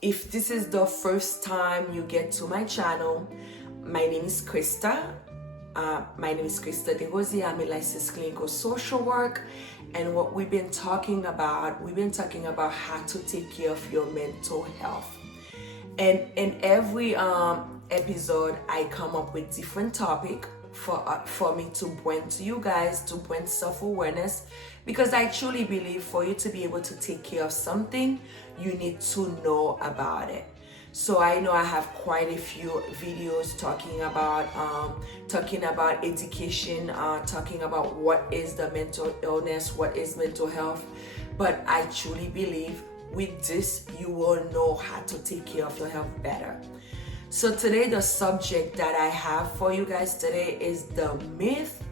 If this is the first time you get to my channel, my name is Krista. DeRosier. I'm a licensed clinical social work, and what we've been talking about how to take care of your mental health. And in every episode, I come up with different topic for me to bring to you guys, to bring self-awareness, because I truly believe for you to be able to take care of something, you need to know about it. So I know I have quite a few videos talking about education, talking about what is the mental illness, what is mental health. But I truly believe with this, you will know how to take care of your health better. So today, the subject that I have for you guys today is the myth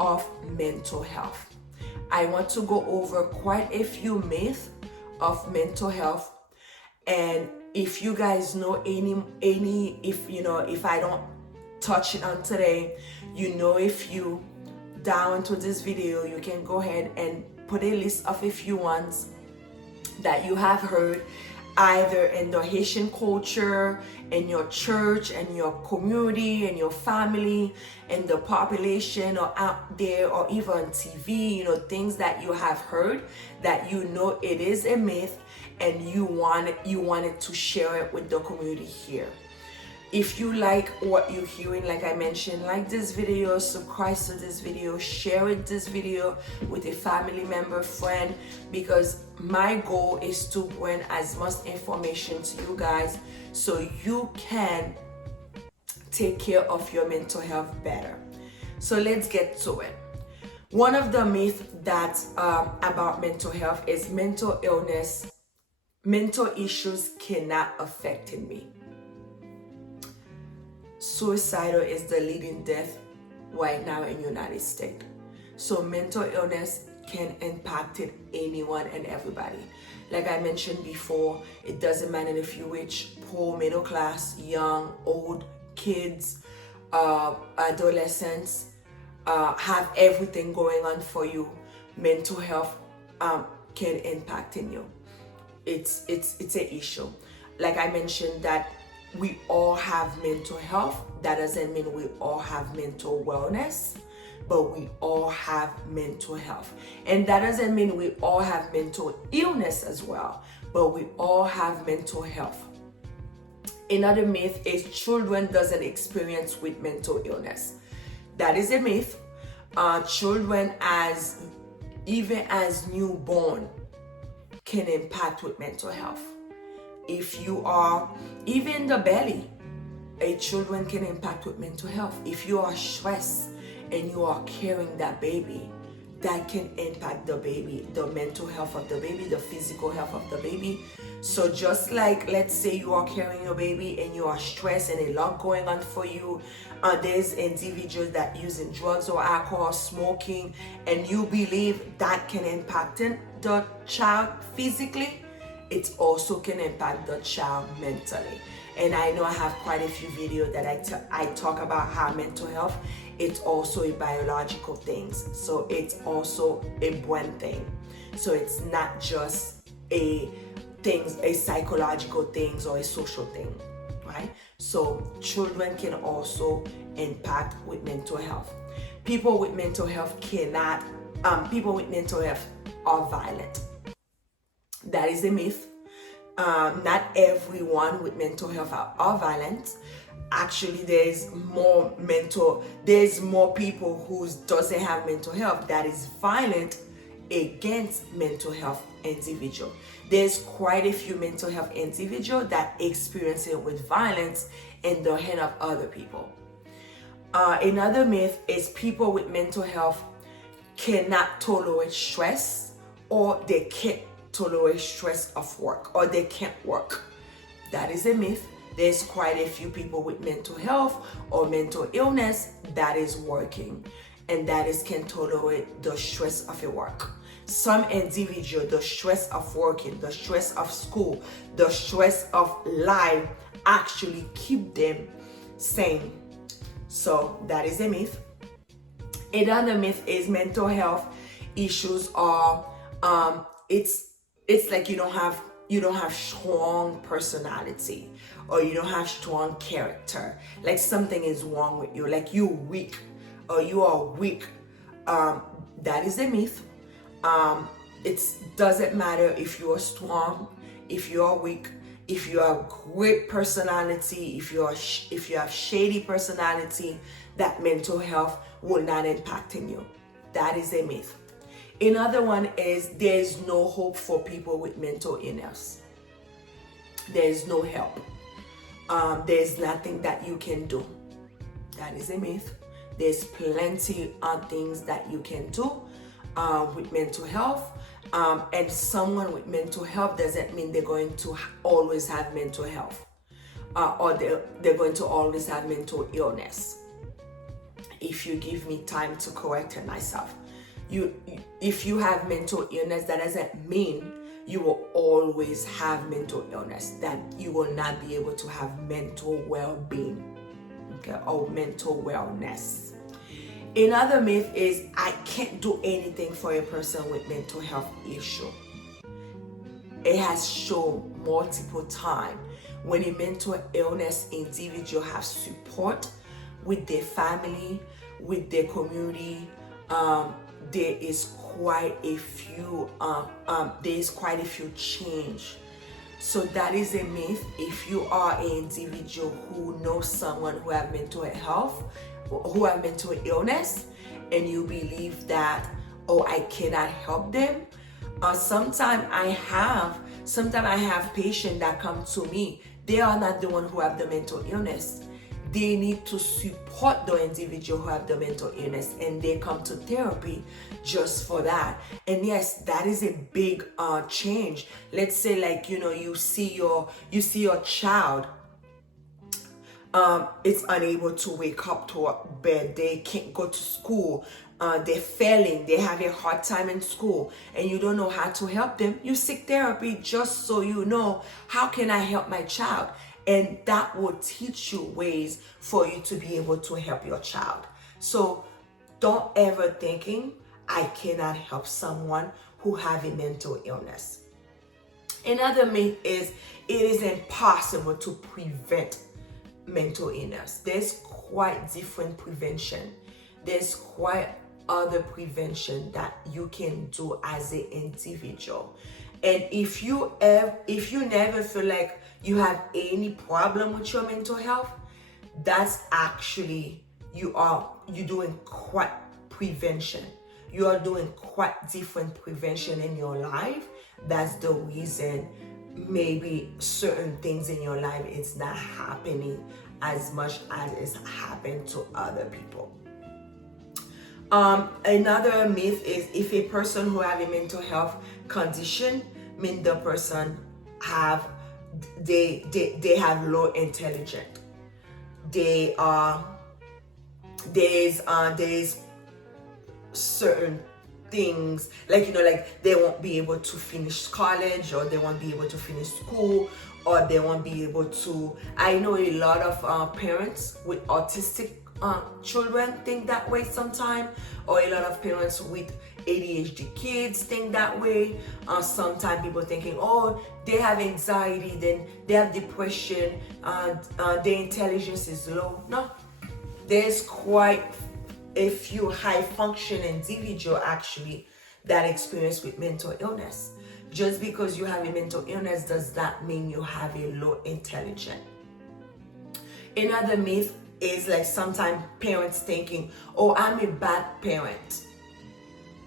of mental health. I want to go over quite a few myths of mental health, and if you guys know if I don't touch it on today, if you down to this video, you can go ahead and put a list of a few ones that you have heard either in the Haitian culture, in your church, in your community, in your family, in the population, or out there, or even on TV, things that you have heard that it is a myth, and you wanted to share it with the community here. If you like what you're hearing, like I mentioned, like this video, subscribe to this video, share this video with a family member, friend, because my goal is to bring as much information to you guys so you can take care of your mental health better. So let's get to it. One of the myths that's about mental health is mental illness, mental issues cannot affect me. Suicidal is the leading death right now in the United States. So mental illness can impact anyone and everybody. Like I mentioned before, it doesn't matter if you're rich, poor, middle class, young, old, kids, adolescents, have everything going on for you. Mental health can impact you. It's an issue. Like I mentioned that we all have mental health. That doesn't mean we all have mental wellness, but we all have mental health. And that doesn't mean we all have mental illness as well, but we all have mental health. Another myth is children doesn't experience with mental illness. That is a myth. Children even as newborn can impact with mental health. If you are even the belly, children can impact with mental health. If you are stressed and you are carrying that baby, that can impact the baby, the mental health of the baby, the physical health of the baby. So just like, let's say you are carrying your baby and you are stressed and a lot going on for you, there's individuals that using drugs or alcohol, smoking, and you believe that can impact the child physically, it also can impact the child mentally. And I know I have quite a few videos that I talk about how mental health, it's also a biological thing. So it's also a brain thing. So it's not just a psychological things or a social thing, right? So children can also impact with mental health. People with mental health are violent. That is a myth. Not everyone with mental health are violent. Actually, there's more people who doesn't have mental health that is violent against mental health individual. There's quite a few mental health individuals that experience it with violence in the hand of other people. Another myth is people with mental health cannot tolerate stress, or they can't tolerate stress of work, or they can't work. That is a myth. There's quite a few people with mental health or mental illness that is working, and that is can tolerate the stress of a work. Some individual, the stress of working, the stress of school, the stress of life actually keep them sane. So that is a myth. Another myth is mental health issues are it's like you don't have you don't have strong personality, or you don't have strong character, like something is wrong with you, like you're weak or you are weak, that is a myth. It doesn't matter if you are strong, if you are weak, if you have great personality, if you have shady personality, that mental health will not impact in you. That is a myth. Another one is there is no hope for people with mental illness. There is no help. There is nothing that you can do. That is a myth. There's plenty of things that you can do with mental health. And someone with mental health doesn't mean they're going to always have mental health, or they're going to always have mental illness. If you give me time to correct myself, if you have mental illness, that doesn't mean you will always have mental illness, that you will not be able to have mental well-being, okay, or mental wellness. Another myth is I can't do anything for a person with mental health issue. It has shown multiple times when a mental illness individual has support with their family, with their community, there is quite a few change. So that is a myth. If you are an individual who knows someone who have mental health, who have mental illness, and you believe that, oh, I cannot help them. Sometimes I have patients that come to me. They are not the one who have the mental illness. They need to support the individual who have the mental illness, and they come to therapy just for that. And yes, that is a big change. Let's say, like, you see your child is unable to wake up to a bed, they can't go to school, they're failing, they have a hard time in school, and you don't know how to help them. You seek therapy just so you know, how can I help my child? And that will teach you ways for you to be able to help your child. So don't ever thinking I cannot help someone who have a mental illness. Another myth is it is impossible to prevent mental illness. There's quite different prevention. There's quite other prevention that you can do as an individual. And if you never feel like you have any problem with your mental health, that's actually you're doing quite prevention. You are doing quite different prevention in your life. That's the reason maybe certain things in your life it's not happening as much as it's happened to other people. Another myth is if a person who have a mental health condition, mean the person have low intelligence. There's certain things like they won't be able to finish college, or they won't be able to finish school, or they won't be able to. I know a lot of parents with autistic children think that way sometimes, or a lot of parents with ADHD kids think that way. Sometimes people thinking, oh, they have anxiety, then they have depression, their intelligence is low. No, there's quite a few high function individual actually that experience with mental illness. Just because you have a mental illness does not mean you have a low intelligence. Another myth is like sometimes parents thinking, oh, I'm a bad parent.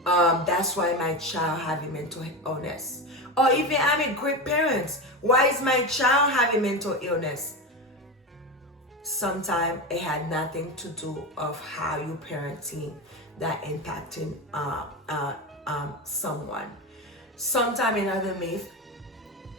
That's why my child have a mental illness. Or even I'm a great parent. Why is my child having mental illness? Sometimes it had nothing to do of how you parenting that impacting someone. Sometimes another myth,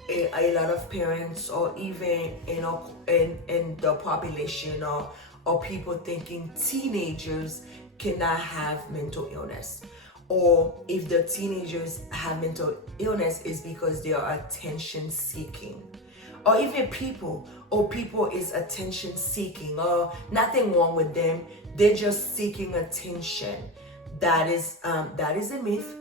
a lot of parents, or even in the population, or people thinking teenagers cannot have mental illness, or if the teenagers have mental illness is because they are attention seeking, or even people is attention seeking, or nothing wrong with them, they're just seeking attention. That is a myth.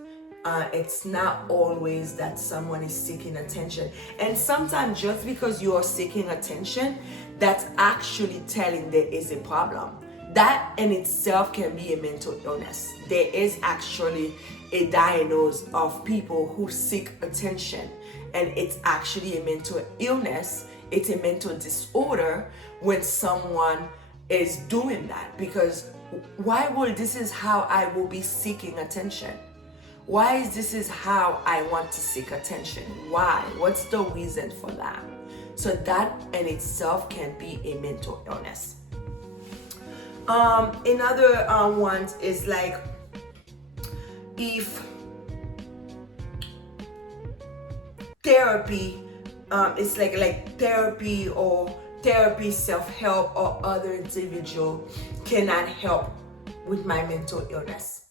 It's not always that someone is seeking attention. And sometimes just because you are seeking attention, that's actually telling there is a problem. That in itself can be a mental illness. There is actually a diagnosis of people who seek attention, and it's actually a mental illness. It's a mental disorder when someone is doing that. Because why would this is how I will be seeking attention? Why is this is how I want to seek attention? Why? What's the reason for that? So that in itself can be a mental illness. Another ones is like if therapy, it's like therapy or therapy, self-help, or other individual cannot help with my mental illness.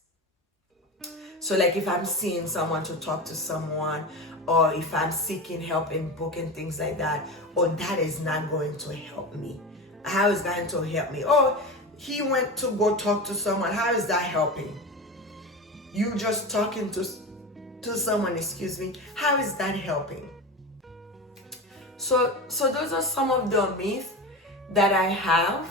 So like if I'm seeing someone to talk to someone, or if I'm seeking help in book and things like that, or that is not going to help me. How is that going to help me? Oh, he went to go talk to someone. How is that helping? You just talking to someone, excuse me. How is that helping? So those are some of the myths that I have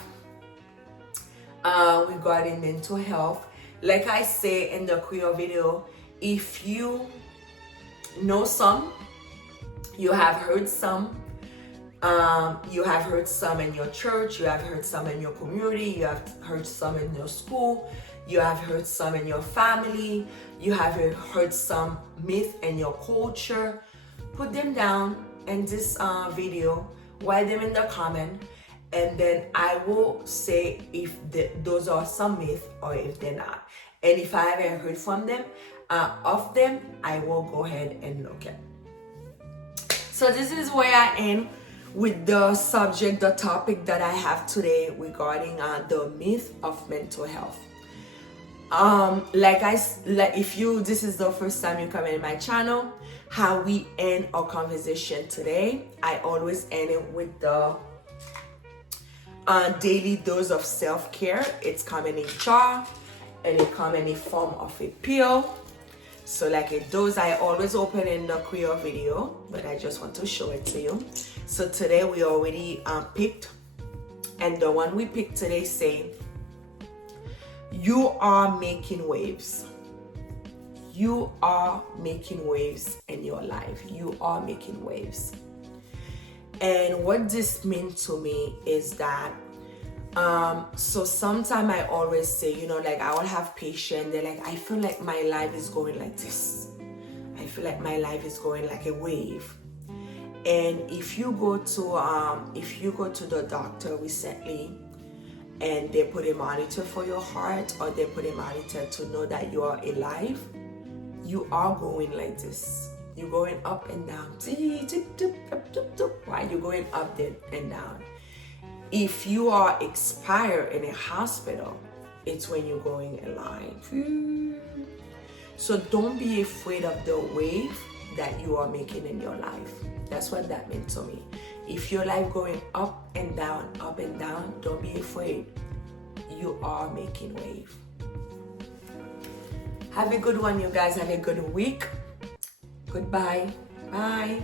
regarding mental health. Like I say in the queer video, if you know some, you have heard some, you have heard some in your church, you have heard some in your community, you have heard some in your school, you have heard some in your family, you have heard some myth in your culture, put them down in this video, write them in the comment, and then I will say if those are some myths or if they're not. And if I haven't heard from them, of them, I will go ahead and look at. So this is where I end with the subject, the topic that I have today regarding the myth of mental health. If this is the first time you come in my channel, how we end our conversation today, I always end it with the daily dose of self-care. It's come in a jar and it come in a form of a pill. So like a dose I always open in the queer video, but I just want to show it to you. So today we already picked, and the one we picked today say, you are making waves. You are making waves in your life. You are making waves. And what this means to me is that so sometimes I always say, like I will have patients, they're like, I feel like my life is going like this. I feel like my life is going like a wave. And if you go to the doctor recently and they put a monitor for your heart, or they put a monitor to know that you are alive, you are going like this. You're going up and down. Right? You're going up and down. If you are expired in a hospital, it's when you're going alive. So don't be afraid of the wave that you are making in your life. That's what that meant to me. If your life going up and down, don't be afraid. You are making wave. Have a good one, you guys. Have a good week. Goodbye. Bye.